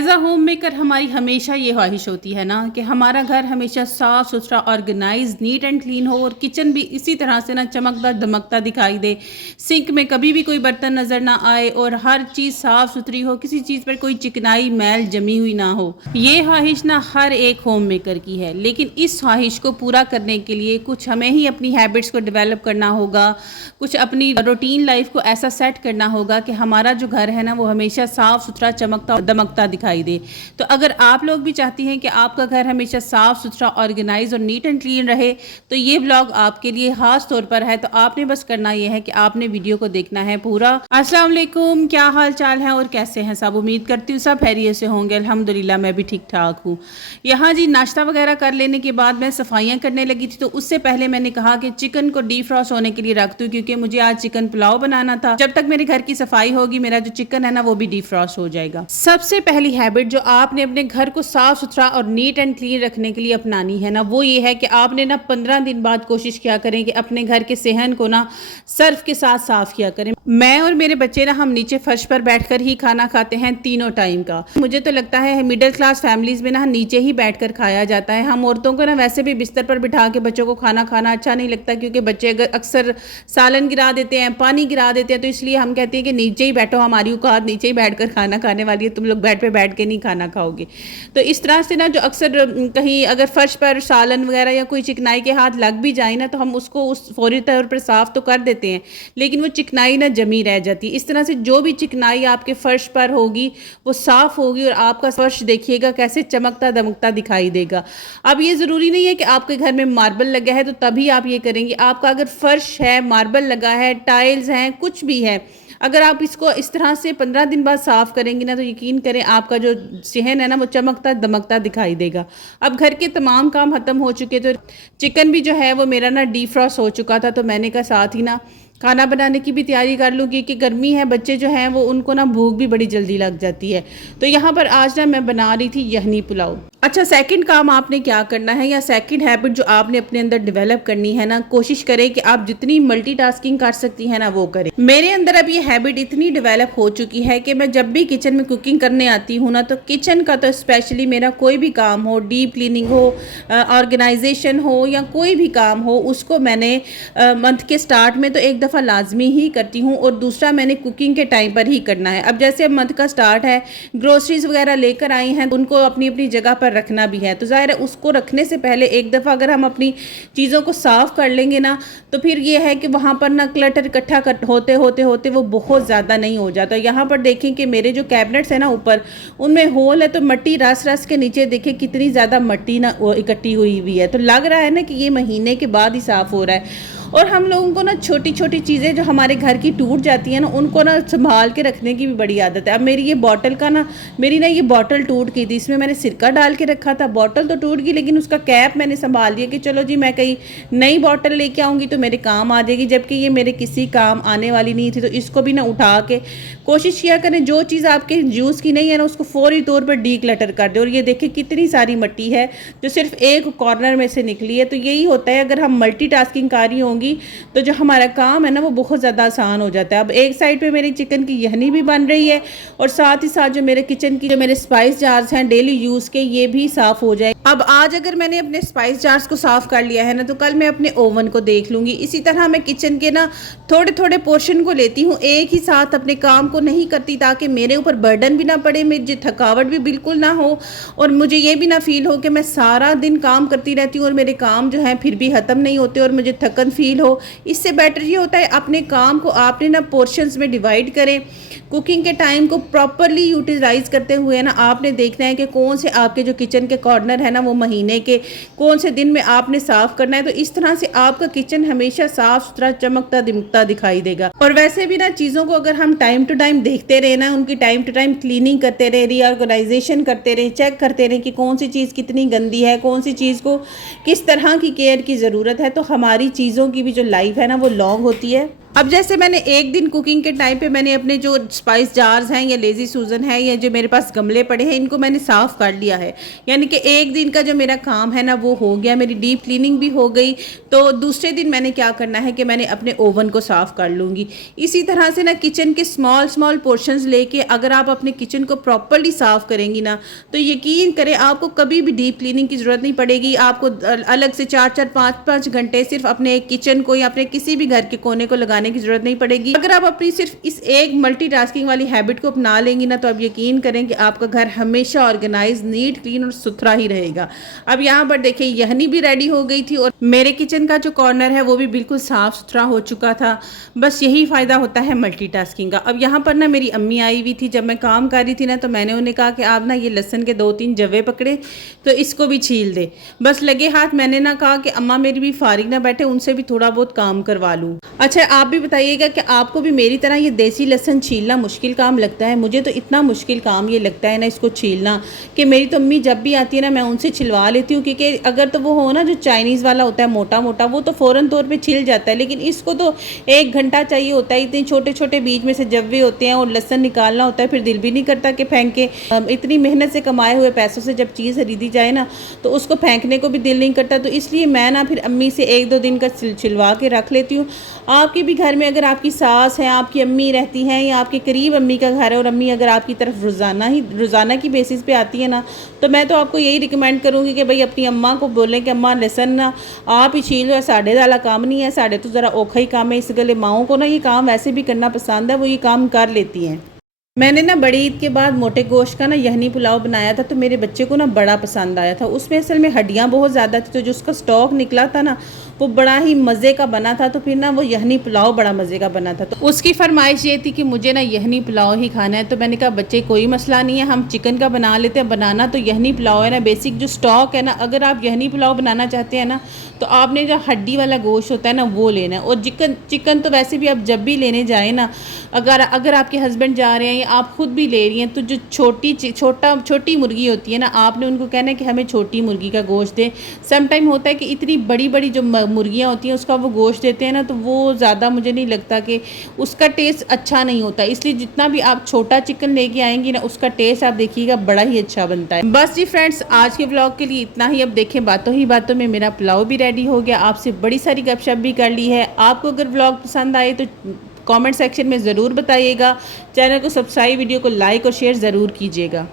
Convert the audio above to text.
As a home maker हमारी हमेशा ये ख्वाहिश होती है ना कि हमारा घर हमेशा साफ़ सुथरा, ऑर्गेनाइज, नीट एंड क्लीन हो और किचन भी इसी तरह से ना चमकदार दमकता दिखाई दे। सिंक में कभी भी कोई बर्तन नज़र ना आए और हर चीज़ साफ़ सुथरी हो, किसी चीज़ पर कोई चिकनाई मैल जमी हुई ना हो। ये ख्वाहिश ना हर एक होम मेकर की है, लेकिन इस ख्वाहिश को पूरा करने के लिए कुछ हमें ही अपनी हैबिट्स को डेवलप करना होगा, कुछ अपनी रूटीन लाइफ को ऐसा सेट करना होगा कि हमारा जो घर है ना वो हमेशा साफ़ सुथरा, चमकता और दमकता दिखाई दे। तो अगर आप लोग भी चाहती हैं कि आपका घर हमेशा साफ सुथरा, ऑर्गेनाइज और नीट एंड क्लीन रहे, तो ये ब्लॉग आपके लिए खास तौर पर है। तो आपने बस करना ये है कि आपने वीडियो को देखना है पूरा। अस्सलाम वालेकुम, क्या हाल चाल है और कैसे हैं सब? उम्मीद करती हूँ सब खैरियत से होंगे। अल्हम्दुलिल्लाह मैं भी ठीक ठाक हूँ। यहाँ जी नाश्ता वगैरह कर लेने के बाद मैं सफाइयाँ करने लगी थी, तो उससे पहले मैंने कहा कि चिकन को डीफ्रॉस्ट होने के लिए रख दूँ, क्योंकि मुझे आज चिकन पुलाव बनाना था। जब तक मेरे घर की सफाई होगी मेरा जो चिकन है ना वो भी डीफ्रॉस्ट हो जाएगा। सबसे पहली हैबिट जो आपने अपने घर को साफ सुथरा और नीट एंड क्लीन रखने के लिए अपनानी है ना, वो ये है कि आपने ना 15 दिन बाद कोशिश किया करें कि अपने घर के सेहन को ना सर्फ के साथ साफ किया करें। मैं और मेरे बच्चे ना हम नीचे फर्श पर बैठकर ही खाना खाते हैं तीनों टाइम का। मुझे तो लगता है मिडिल क्लास फैमिलीज में ना नीचे ही बैठकर खाया जाता है। हम औरतों को ना वैसे भी बिस्तर पर बिठा के बच्चों को खाना खाना अच्छा नहीं लगता, क्योंकि बच्चे अक्सर सालन गिरा देते हैं, पानी गिरा देते हैं। तो इसलिए हम कहते हैं कि नीचे ही बैठो, हमारी औकात नीचे ही बैठकर खाना खाने वाली है, तुम लोग बेड पे बैठ के नहीं खाना खाओगे। तो इस तरह से ना जो अक्सर कहीं अगर फर्श पर सालन वगैरह या कोई चिकनाई के हाथ लग भी जाए ना, तो हम उसको उस फौरी तौर पर साफ़ तो कर देते हैं, लेकिन वो चिकनाई ना जमी रह जाती है। इस तरह से जो भी चिकनाई आपके फर्श पर होगी वो साफ़ होगी और आपका फर्श देखिएगा कैसे चमकता दमकता दिखाई देगा। अब ये ज़रूरी नहीं है कि आपके घर में मार्बल लगा है तो तभी आप ये करेंगे। आपका अगर फर्श है, मार्बल लगा है, टाइल्स हैं, कुछ भी है, अगर आप इसको इस तरह से 15 दिन बाद साफ़ करेंगे ना, तो यकीन करें आपका जो सेहन है ना वो चमकता दमकता दिखाई देगा। अब घर के तमाम काम ख़त्म हो चुके, तो चिकन भी जो है वो मेरा ना डीफ्रॉस्ट हो चुका था। तो मैंने कहा साथ ही ना खाना बनाने की भी तैयारी कर लूँ, क्योंकि गर्मी है, बच्चे जो हैं वो उनको ना भूख भी बड़ी जल्दी लग जाती है। तो यहाँ पर आज ना मैं बना रही थी यखनी पुलाव। अच्छा, सेकंड काम आपने क्या करना है, या सेकंड हैबिट जो आपने अपने अंदर डेवलप करनी है ना, कोशिश करें कि आप जितनी मल्टीटास्किंग कर सकती हैं ना वो करें। मेरे अंदर अब ये हैबिट इतनी डेवलप हो चुकी है कि मैं जब भी किचन में कुकिंग करने आती हूँ ना, तो किचन का तो स्पेशली मेरा कोई भी काम हो, डीप क्लीनिंग हो, ऑर्गेनाइजेशन हो या कोई भी काम हो, उसको मैंने मंथ के स्टार्ट में तो एक दफ़ा लाजमी ही करती हूँ, और दूसरा मैंने कुकिंग के टाइम पर ही करना है। अब जैसे अब मंथ का स्टार्ट है, ग्रोसरीज वगैरह लेकर आई हैं, उनको अपनी अपनी जगह पर रखना भी है। तो ज़ाहिर है उसको रखने से पहले एक दफ़ा अगर हम अपनी चीज़ों को साफ़ कर लेंगे ना, तो फिर ये है कि वहाँ पर ना क्लटर इकट्ठा होते होते होते वो बहुत ज़्यादा नहीं हो जाता। यहाँ पर देखें कि मेरे जो कैबिनेट्स हैं ना ऊपर, उनमें होल है, तो मिट्टी रस रस के नीचे देखें कितनी ज़्यादा मिट्टी ना इकट्ठी हुई हुई है। तो लग रहा है ना कि ये महीने के बाद ही साफ़ हो रहा है। और हम लोगों को ना छोटी छोटी चीज़ें जो हमारे घर की टूट जाती हैं ना, उनको ना संभाल के रखने की भी बड़ी आदत है। अब मेरी ये बॉटल का ना, मेरी ना ये बॉटल टूट गई थी, इसमें मैंने सिरका डाल के रखा था। बॉटल तो टूट गई, लेकिन उसका कैप मैंने संभाल लिया कि चलो जी मैं कहीं नई बॉटल लेके आऊँगी तो मेरे काम आ जाएगी, जबकि ये मेरे किसी काम आने वाली नहीं थी। तो इसको भी ना उठा के कोशिश किया करें, जो चीज़ आपके यूज़ की नहीं है ना उसको फौरी तौर पर डी क्लटर कर दे। और ये देखिए कितनी सारी मिट्टी है जो सिर्फ एक कॉर्नर में से निकली है। तो यही होता है, अगर हम मल्टीटास्किंग कारी होंगी तो जो हमारा काम है ना वो बहुत ज़्यादा आसान हो जाता है। अब एक साइड पे मेरी चिकन की यखनी भी बन रही है, और साथ ही साथ जो मेरे किचन की जो मेरे स्पाइस जार्स हैं डेली यूज़ के, ये भी साफ़ हो जाए। अब आज अगर मैंने अपने स्पाइस जार्स को साफ़ कर लिया है ना, तो कल मैं अपने ओवन को देख लूँगी। इसी तरह मैं किचन के ना थोड़े थोड़े पोर्शन को लेती हूँ, एक ही साथ अपने काम को नहीं करती, ताकि मेरे ऊपर बर्डन भी ना पड़े, मेरी थकावट भी बिल्कुल ना हो, और मुझे ये भी ना फील हो कि मैं सारा दिन काम करती रहती हूँ और मेरे काम जो हैं फिर भी ख़त्म नहीं होते और मुझे थकन फील हो। इससे बेटर ये होता है अपने काम को आपने ना पोर्शंस में डिवाइड करें। कुकिंग के टाइम को प्रॉपरली यूटिलाइज करते हुए ना आपने देखना है कि कौन से आपके जो किचन के कॉर्नर है ना वो महीने के कौन से दिन में आपने साफ़ करना है। तो इस तरह से आपका किचन हमेशा साफ़ सुथरा चमकता दिमकता दिखाई देगा। और वैसे भी ना चीज़ों को अगर हम टाइम टू टाइम देखते रहे ना, उनकी टाइम टू टाइम क्लीनिंग करते रहे, रीऑर्गेनाइजेशन करते रहे, चेक करते रहे कि कौन सी चीज़ कितनी गंदी है, कौन सी चीज़ को किस तरह की केयर की ज़रूरत है, तो हमारी चीज़ों की भी जो लाइफ है ना वो लॉन्ग होती है। अब जैसे मैंने एक दिन कुकिंग के टाइम पे मैंने अपने जो स्पाइस जार्स हैं या लेज़ी सूजन है या जो मेरे पास गमले पड़े हैं इनको मैंने साफ़ कर लिया है। यानी कि एक दिन का जो मेरा काम है ना वो हो गया, मेरी डीप क्लीनिंग भी हो गई। तो दूसरे दिन मैंने क्या करना है कि मैंने अपने ओवन को साफ़ कर लूँगी। इसी तरह से ना किचन के स्मॉल स्मॉल पोर्शंस लेके अगर आप अपने किचन को प्रॉपरली साफ़ करेंगी ना तो यकीन करें आपको कभी भी डीप क्लीनिंग की ज़रूरत नहीं पड़ेगी। आपको अलग से 4-4 5-5 घंटे सिर्फ अपने किचन को या अपने किसी भी घर के कोने को लगाने की जरूरत नहीं पड़ेगी। अगर आप अपनी सिर्फ इस एक मल्टीटास्किंग वाली हैबिट को अपना लेंगी ना तो आप यकीन करें कि आपका घर हमेशा ऑर्गेनाइज, नीट, क्लीन और सुथरा ही रहेगा। अब यहाँ पर देखिए यहनी भी रेडी हो गई थी और मेरे किचन का जो कॉर्नर है वो भी बिल्कुल साफ सुथरा हो चुका था। बस यही फायदा होता है मल्टीटास्किंग का। अब यहाँ पर ना मेरी अम्मी आई हुई थी, जब मैं काम कर रही थी ना तो मैंने उन्हें कहा कि आप ना ये लहसन के 2-3 जवे पकड़े तो इसको भी छील दे। बस लगे हाथ मैंने ना कहा कि अम्मा मेरी भी फारिग ना बैठे, उनसे भी थोड़ा बहुत काम करवा लूँ। अच्छा आप भी बताइएगा कि आपको भी मेरी तरह ये देसी लहसुन छीलना मुश्किल काम लगता है? मुझे तो इतना मुश्किल काम ये लगता है ना इसको छीलना कि मेरी तो अम्मी जब भी आती है ना मैं उनसे छिलवा लेती हूँ, क्योंकि अगर तो वो हो ना जो चाइनीज़ वाला होता है मोटा मोटा वो तो फ़ौरन तौर पे छिल जाता है, लेकिन इसको तो 1 घंटा चाहिए होता है। इतने छोटे छोटे बीच में से जब्वे होते हैं और लहसुन निकालना होता है, फिर दिल भी नहीं करता कि फेंके। इतनी मेहनत से कमाए हुए पैसों से जब चीज़ खरीदी जाए ना तो उसको फेंकने को भी दिल नहीं करता। तो इसलिए मैं ना फिर अम्मी से 1-2 दिन का छिलवा के रख लेती हूँ। आपके भी घर में अगर आपकी सास है, आपकी अम्मी रहती हैं या आपके करीब अम्मी का घर है और अम्मी अगर आपकी तरफ रोज़ाना की बेसिस पे आती है ना तो मैं तो आपको यही रिकमेंड करूँगी कि भाई अपनी अम्मा को बोलें कि अम्मा लहसन ना आप ही छील लो, साढ़े वाला काम नहीं है, साढ़े तो ज़रा औखा ही काम है। इस गले माओं को ना ये काम वैसे भी करना पसंद है, वो ये काम कर लेती हैं। मैंने ना बड़ी ईद के बाद मोटे गोश्त का ना यहनी पुलाव बनाया था तो मेरे बच्चे को ना बड़ा पसंद आया था। उसमें असल में हड्डियाँ बहुत ज़्यादा थी तो जो उसका स्टॉक निकला था ना वो बड़ा ही मज़े का बना था। तो फिर ना वो यहनी पुलाव बड़ा मज़े का बना था। तो उसकी फरमाइश ये थी कि मुझे ना यहनी पुलाव ही खाना है। तो मैंने कहा बच्चे कोई मसला नहीं है, हम चिकन का बना लेते हैं। बनाना तो यहनी पुलाव है ना, बेसिक जो स्टॉक है ना, अगर आप यहनी पुलाव बनाना चाहते हैं ना तो आपने जो हड्डी वाला गोश्त होता है ना वो लेना है। और चिकन तो वैसे भी आप जब भी लेने जाए ना, अगर आपके हस्बैंड जा रहे हैं या आप खुद भी ले रही हैं तो जो छोटी मुर्गी होती है ना आपने उनको कहना है कि हमें छोटी मुर्गी का गोश्त दें। सम टाइम होता है कि इतनी बड़ी बड़ी जो मुर्गियाँ होती हैं उसका वो गोश्त देते हैं ना तो वो ज़्यादा मुझे नहीं लगता कि उसका टेस्ट अच्छा नहीं होता। इसलिए जितना भी आप छोटा चिकन लेके आएंगी ना उसका टेस्ट आप देखिएगा बड़ा ही अच्छा बनता है। बस जी फ्रेंड्स आज के ब्लॉग के लिए इतना ही। अब देखें बातों ही बातों में मेरा पुलाव भी रेडी हो गया, आपसे बड़ी सारी गपशप भी कर ली है। आपको अगर ब्लॉग पसंद आए तो कमेंट सेक्शन में ज़रूर बताइएगा। चैनल को सब्सक्राइब, वीडियो को लाइक और शेयर ज़रूर कीजिएगा।